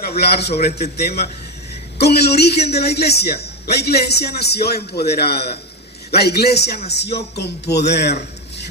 Hablar sobre este tema con el origen de la iglesia. La iglesia nació empoderada, la iglesia nació con poder,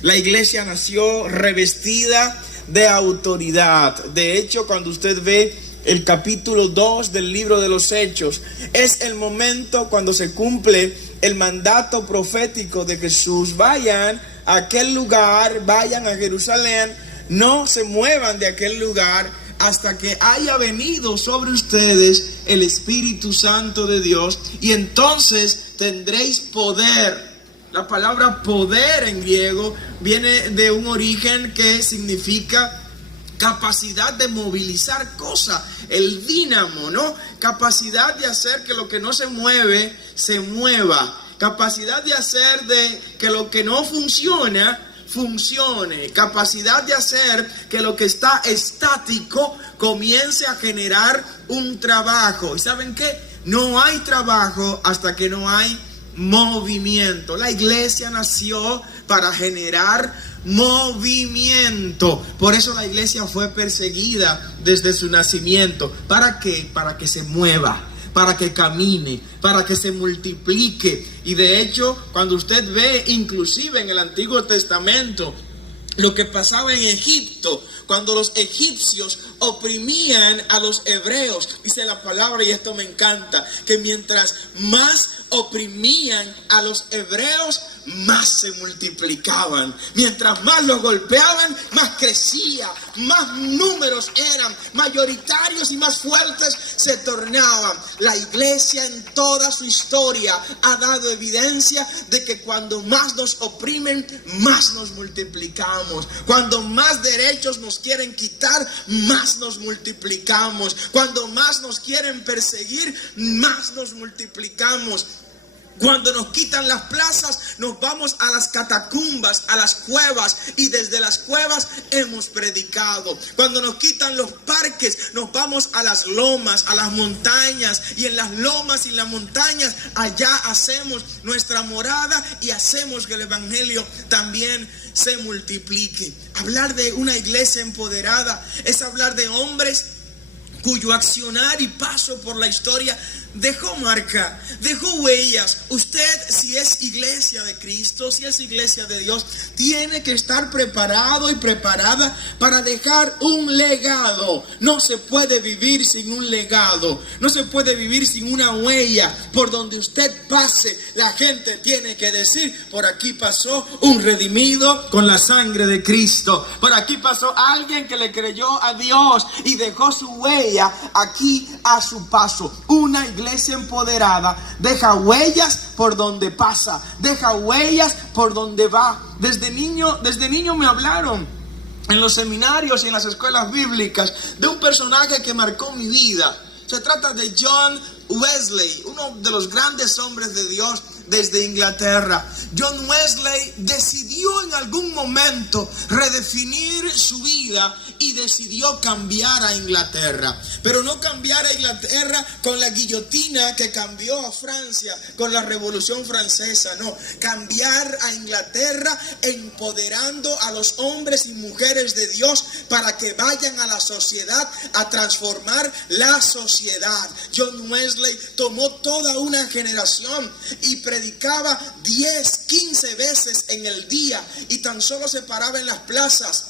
la iglesia nació revestida de autoridad. De hecho, cuando usted ve el capítulo 2 del libro de los Hechos, es el momento cuando se cumple el mandato profético de Jesús: vayan a aquel lugar, vayan a Jerusalén, no se muevan de aquel lugar hasta que haya venido sobre ustedes el Espíritu Santo de Dios, y entonces tendréis poder. La palabra poder en griego viene de un origen que significa capacidad de movilizar cosas, el dínamo, ¿no? Capacidad de hacer que lo que no se mueve, se mueva. Capacidad de hacer de que lo que no funciona, funcione. Capacidad de hacer que lo que está estático comience a generar un trabajo. ¿Y saben qué? No hay trabajo hasta que no hay movimiento. La iglesia nació para generar movimiento. Por eso la iglesia fue perseguida desde su nacimiento. ¿Para qué? Para que se mueva, para que camine, para que se multiplique. Y de hecho, cuando usted ve inclusive en el Antiguo Testamento lo que pasaba en Egipto, cuando los egipcios oprimían a los hebreos, dice la palabra, y esto me encanta, que mientras más oprimían a los hebreos, más se multiplicaban. Mientras más los golpeaban, más crecía, más números eran, mayoritarios y más fuertes se tornaban. La iglesia en toda su historia ha dado evidencia de que cuando más nos oprimen, más nos multiplicamos. Cuando más derechos nos quieren quitar, más nos multiplicamos. Cuando más nos quieren perseguir, más nos multiplicamos. Cuando nos quitan las plazas, nos vamos a las catacumbas, a las cuevas, y desde las cuevas hemos predicado. Cuando nos quitan los parques, nos vamos a las lomas, a las montañas, y en las lomas y las montañas, allá hacemos nuestra morada y hacemos que el evangelio también se multiplique. Hablar de una iglesia empoderada es hablar de hombres cuyo accionar y paso por la historia dejó marca, dejó huellas. Usted, si es iglesia de Cristo, si es iglesia de Dios, tiene que estar preparado y preparada para dejar un legado. No se puede vivir sin un legado, no se puede vivir sin una huella. Por donde usted pase, la gente tiene que decir: por aquí pasó un redimido con la sangre de Cristo. Por aquí pasó alguien que le creyó a Dios y dejó su huella aquí a su paso. Una iglesia empoderada deja huellas por donde pasa, deja huellas por donde va. Desde niño me hablaron en los seminarios y en las escuelas bíblicas de un personaje que marcó mi vida. Se trata de John Wesley, uno de los grandes hombres de Dios desde Inglaterra. John Wesley decidió en algún momento redefinir su vida y decidió cambiar a Inglaterra. Pero no cambiar a Inglaterra con la guillotina que cambió a Francia con la Revolución Francesa, no. Cambiar a Inglaterra empoderando a los hombres y mujeres de Dios para que vayan a la sociedad a transformar la sociedad. John Wesley tomó toda una generación y predicaba 10, 15 veces en el día, y tan solo se paraba en las plazas.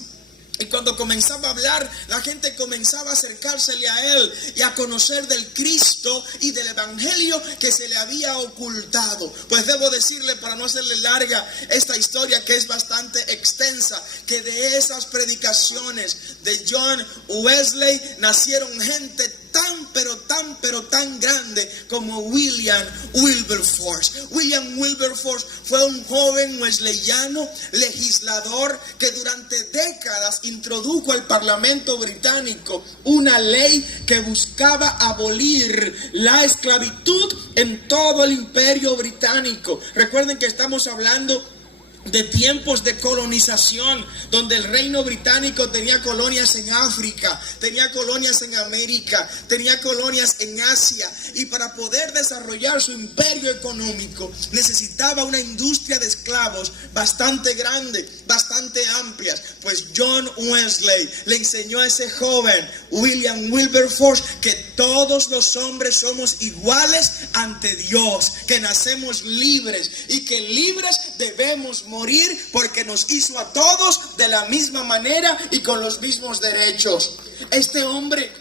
Y cuando comenzaba a hablar, la gente comenzaba a acercársele a él y a conocer del Cristo y del evangelio que se le había ocultado. Pues debo decirle, para no hacerle larga esta historia, que es bastante extensa, que de esas predicaciones de John Wesley nacieron gente tan grande como William Wilberforce. William Wilberforce fue un joven wesleyano, legislador, que durante décadas introdujo al Parlamento británico una ley que buscaba abolir la esclavitud en todo el imperio británico. Recuerden que estamos hablando de tiempos de colonización, donde el reino británico tenía colonias en África, tenía colonias en América, tenía colonias en Asia, y para poder desarrollar su imperio económico necesitaba una industria de esclavos bastante grande, bastante amplia. Pues John Wesley le enseñó a ese joven William Wilberforce que todos los hombres somos iguales ante Dios, que nacemos libres y que libres debemos morir porque nos hizo a todos de la misma manera y con los mismos derechos. Este hombre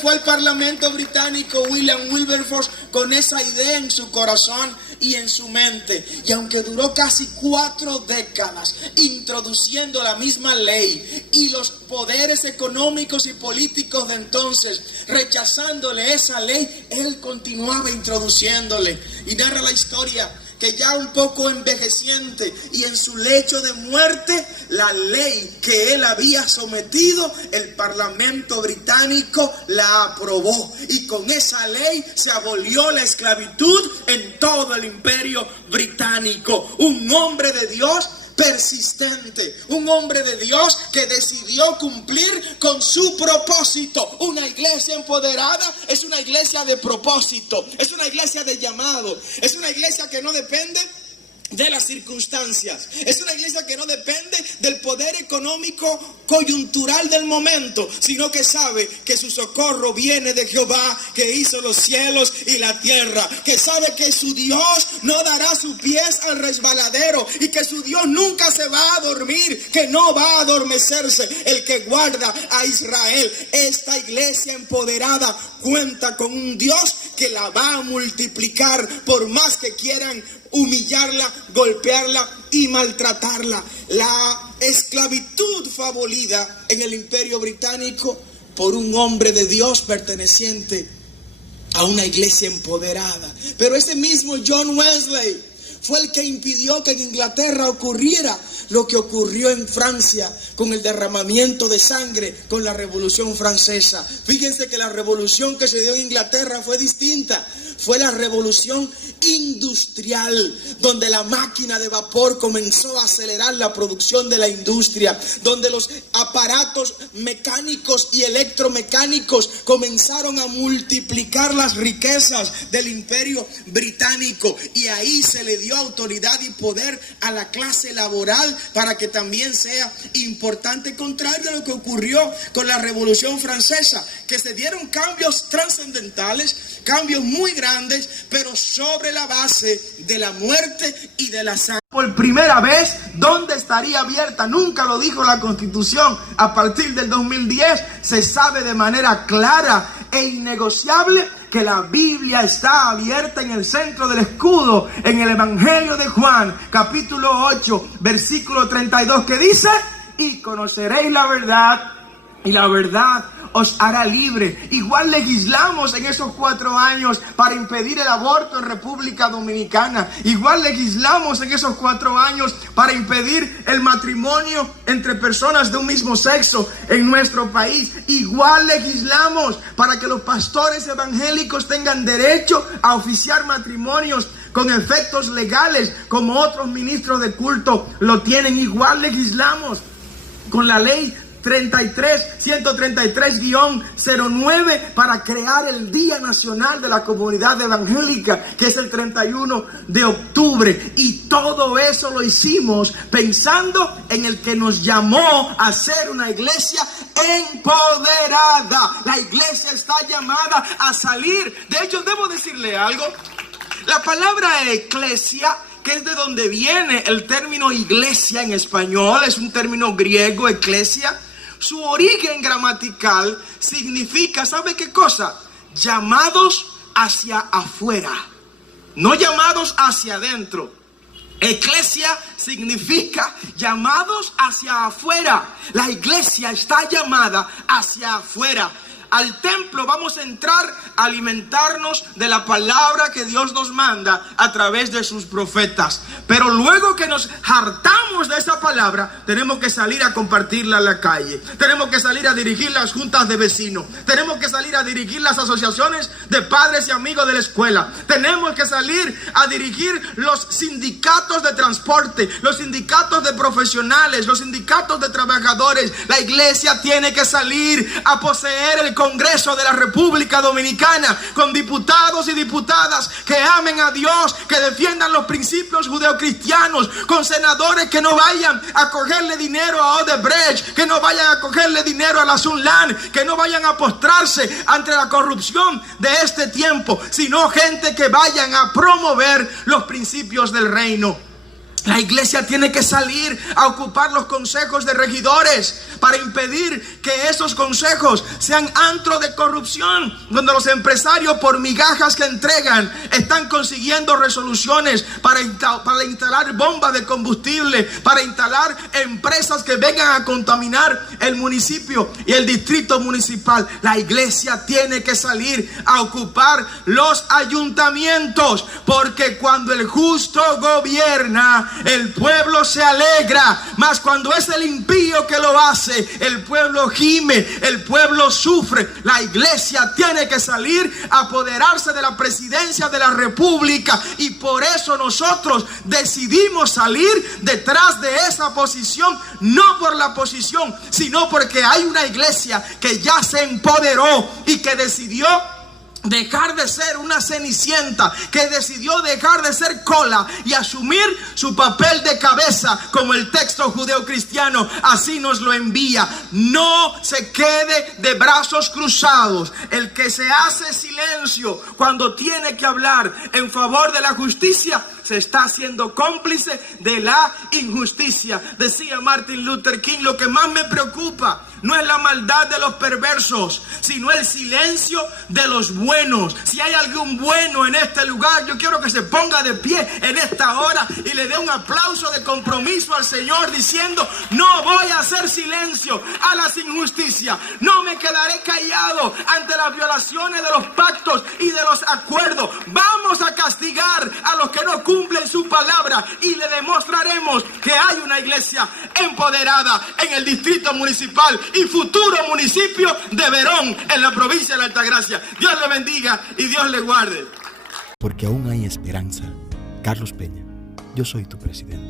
fue al Parlamento británico, William Wilberforce, con esa idea en su corazón y en su mente. Y aunque duró casi 4 décadas introduciendo la misma ley, y los poderes económicos y políticos de entonces rechazándole esa ley, él continuaba introduciéndole. Y narra la historia que ya un poco envejeciente y en su lecho de muerte, la ley que él había sometido, el Parlamento británico la aprobó, y con esa ley se abolió la esclavitud en todo el imperio británico. Un hombre de Dios persistente, un hombre de Dios que decidió cumplir con su propósito. Una iglesia empoderada es una iglesia de propósito, es una iglesia de llamado, es una iglesia que no depende de las circunstancias, es una iglesia que no depende del poder económico coyuntural del momento, sino que sabe que su socorro viene de Jehová, que hizo los cielos y la tierra, que sabe que su Dios no dará sus pies al resbaladero, y que su Dios nunca se va a dormir, que no va a adormecerse, el que guarda a Israel. Esta iglesia empoderada cuenta con un Dios que la va a multiplicar, por más que quieran humillarla, golpearla y maltratarla. La esclavitud fue abolida en el imperio británico por un hombre de Dios perteneciente a una iglesia empoderada. Pero ese mismo John Wesley fue el que impidió que en Inglaterra ocurriera lo que ocurrió en Francia con el derramamiento de sangre con la Revolución Francesa. Fíjense que la revolución que se dio en Inglaterra fue distinta. Fue la revolución industrial, donde la máquina de vapor comenzó a acelerar la producción de la industria, donde los aparatos mecánicos y electromecánicos comenzaron a multiplicar las riquezas del imperio británico, y ahí se le dio autoridad y poder a la clase laboral para que también sea importante, contrario a lo que ocurrió con la Revolución Francesa, que se dieron cambios trascendentales, cambios muy grandes, pero sobre la base de la muerte y de la sangre. Por primera vez, ¿dónde estaría abierta? Nunca lo dijo la Constitución. A partir del 2010 se sabe de manera clara e innegociable que la Biblia está abierta en el centro del escudo, en el Evangelio de Juan, capítulo 8, versículo 32, que dice: y conoceréis la verdad, y la verdad os hará libre. Igual legislamos en esos 4 años para impedir el aborto en República Dominicana. Igual legislamos en esos 4 años para impedir el matrimonio entre personas de un mismo sexo en nuestro país. Igual legislamos para que los pastores evangélicos tengan derecho a oficiar matrimonios con efectos legales, como otros ministros de culto lo tienen. Igual legislamos con la ley 133-09 para crear el Día Nacional de la Comunidad Evangélica, que es el 31 de octubre. Y todo eso lo hicimos pensando en el que nos llamó a ser una iglesia empoderada. La iglesia está llamada a salir. De hecho, debo decirle algo. La palabra eclesia, que es de donde viene el término iglesia en español, es un término griego, eclesia. Su origen gramatical significa, ¿sabe qué cosa? Llamados hacia afuera, no llamados hacia adentro. Eclesia significa llamados hacia afuera. La iglesia está llamada hacia afuera. al templo vamos a entrar a alimentarnos de la palabra que Dios nos manda a través de sus profetas. Pero luego que nos hartamos de esa palabra, tenemos que salir a compartirla en la calle. Tenemos que salir a dirigir las juntas de vecinos. Tenemos que salir a dirigir las asociaciones de padres y amigos de la escuela. Tenemos que salir a dirigir los sindicatos de transporte, los sindicatos de profesionales, los sindicatos de trabajadores. La iglesia tiene que salir a poseer el Congreso de la República Dominicana con diputados y diputadas que amen a Dios, que defiendan los principios judeocristianos, con senadores que no vayan a cogerle dinero a Odebrecht, que no vayan a cogerle dinero a la Sunland, que no vayan a postrarse ante la corrupción de este tiempo, sino gente que vayan a promover los principios del reino. La iglesia tiene que salir a ocupar los consejos de regidores para impedir que esos consejos sean antro de corrupción, donde los empresarios, por migajas que entregan, están consiguiendo resoluciones para instalar bombas de combustible, para instalar empresas que vengan a contaminar el municipio y el distrito municipal. La iglesia tiene que salir a ocupar los ayuntamientos, porque cuando el justo gobierna, el pueblo se alegra, mas cuando es el impío que lo hace, el pueblo gime, el pueblo sufre. La iglesia tiene que salir a apoderarse de la presidencia de la República, y por eso nosotros decidimos salir detrás de esa posición, no por la posición, sino porque hay una iglesia que ya se empoderó y que decidió dejar de ser una cenicienta, que decidió dejar de ser cola y asumir su papel de cabeza, como el texto judeocristiano así nos lo envía. No se quede de brazos cruzados. El que se hace silencio cuando tiene que hablar en favor de la justicia, se está haciendo cómplice de la injusticia. Decía Martin Luther King: lo que más me preocupa no es la maldad de los perversos, sino el silencio de los buenos. Si hay algún bueno en este lugar, yo quiero que se ponga de pie en esta hora y le dé un aplauso de compromiso al Señor, diciendo: no voy a hacer silencio a las injusticias, no me quedaré callado ante las violaciones de los pactos y de los acuerdos. Vamos a castigar a los que no cumplen su palabra, y le demostraremos que hay una iglesia empoderada en el distrito municipal y futuro municipio de Verón, en la provincia de la Altagracia. Dios le bendiga y Dios le guarde. Porque aún hay esperanza. Carlos Peña, yo soy tu presidente.